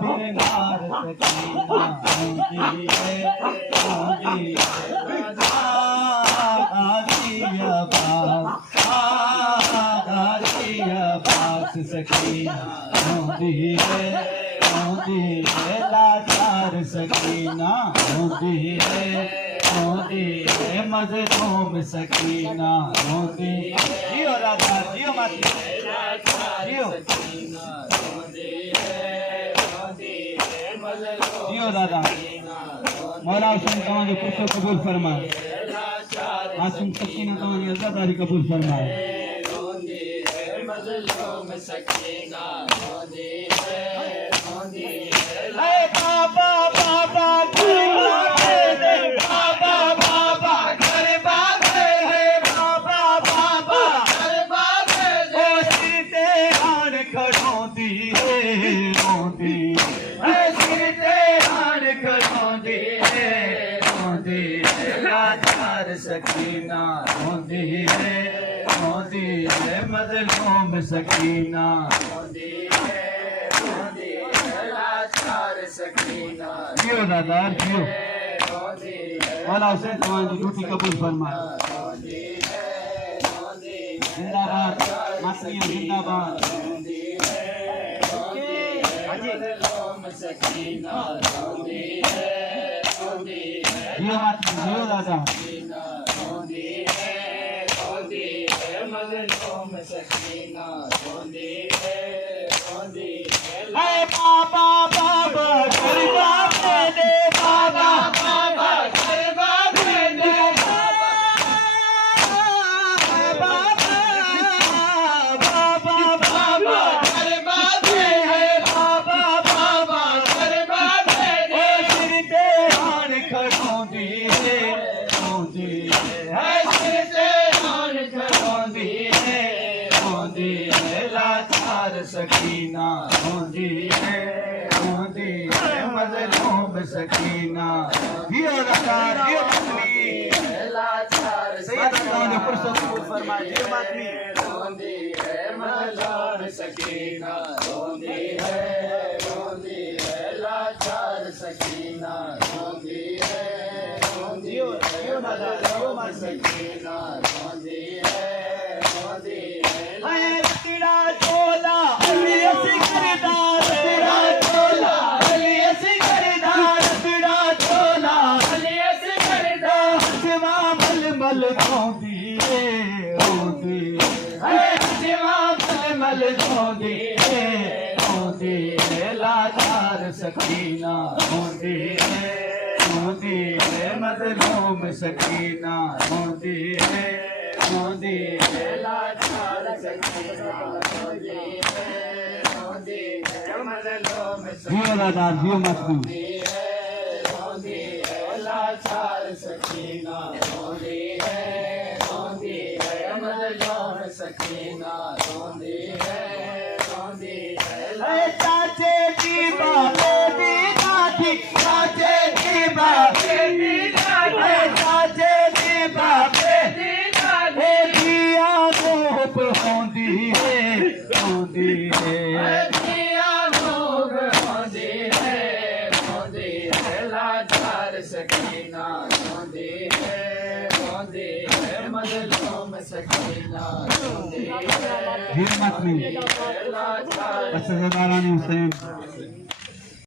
फिर नार सकीना रोंदी है सकीना रोंदी है लाचार सकीना रोंदी है मज़लूम सकीना रोंदी जियो राधा जियो माती जियो जियो दादा मौला हुसैन तव्हांजो पुछो कबूल फरमाए मासूम सकीना तव्हांजी अज़ादारी कबूल फरमाए बाबा बाबा सकीना रोंदी है मज़लूम सकीना रोंदी है लाचार सकीना जियो दादा जियो मौला हुसैन तव्हांजी ड्यूटी कबूल फरमाए जिंदाबाद मासनिया जिंदाबाद सकीना रोंदी है जियो माती जियो दादा सकीना रोंदी है बाबा बाबा गरबा दे बाबा बाबा गरबा दे बाबा बाबा बाबा गरबा दे बाबा बाबा गरबा दे सिर ते हाण खड़ोंदी है सिर ते हाण खड़ोंदी लाचार सकीना रोंदी है मज़लूम सकीना जियो दादा जियो मातमी लाचार सकीना फुर्सत कबूल फरमाए जियो मातमी रोंदी है मज़लूम सकीना रोंदी है लाचार सकीना रोंदी है जियो दादा जियो मातमी सकीना रोंदी है तेरा चोला अलिया सिकरदार तेरा चोला अलिया सिकरदार तेरा चोला अलिया सिकरदार सेवा मल मल रोंदी है सेवा मल रोंदी है लाचार सकीना रोंदी है मज़लूम सकीना रोंदी है लाचार सकीना जियो दादा जियो मातमी लाचार सकीना रोंदी है मज़लूम सकीना रोंदी है चाचे की बाबे दी नाथी चाचे की बाबे दी नाथी चाचे की बाबे दी दिया नोब होंदी है दिया नोब होंदी है लाचार सकीना रोंदी है मज़लूम सकीना रोंदी है लाचार सकीना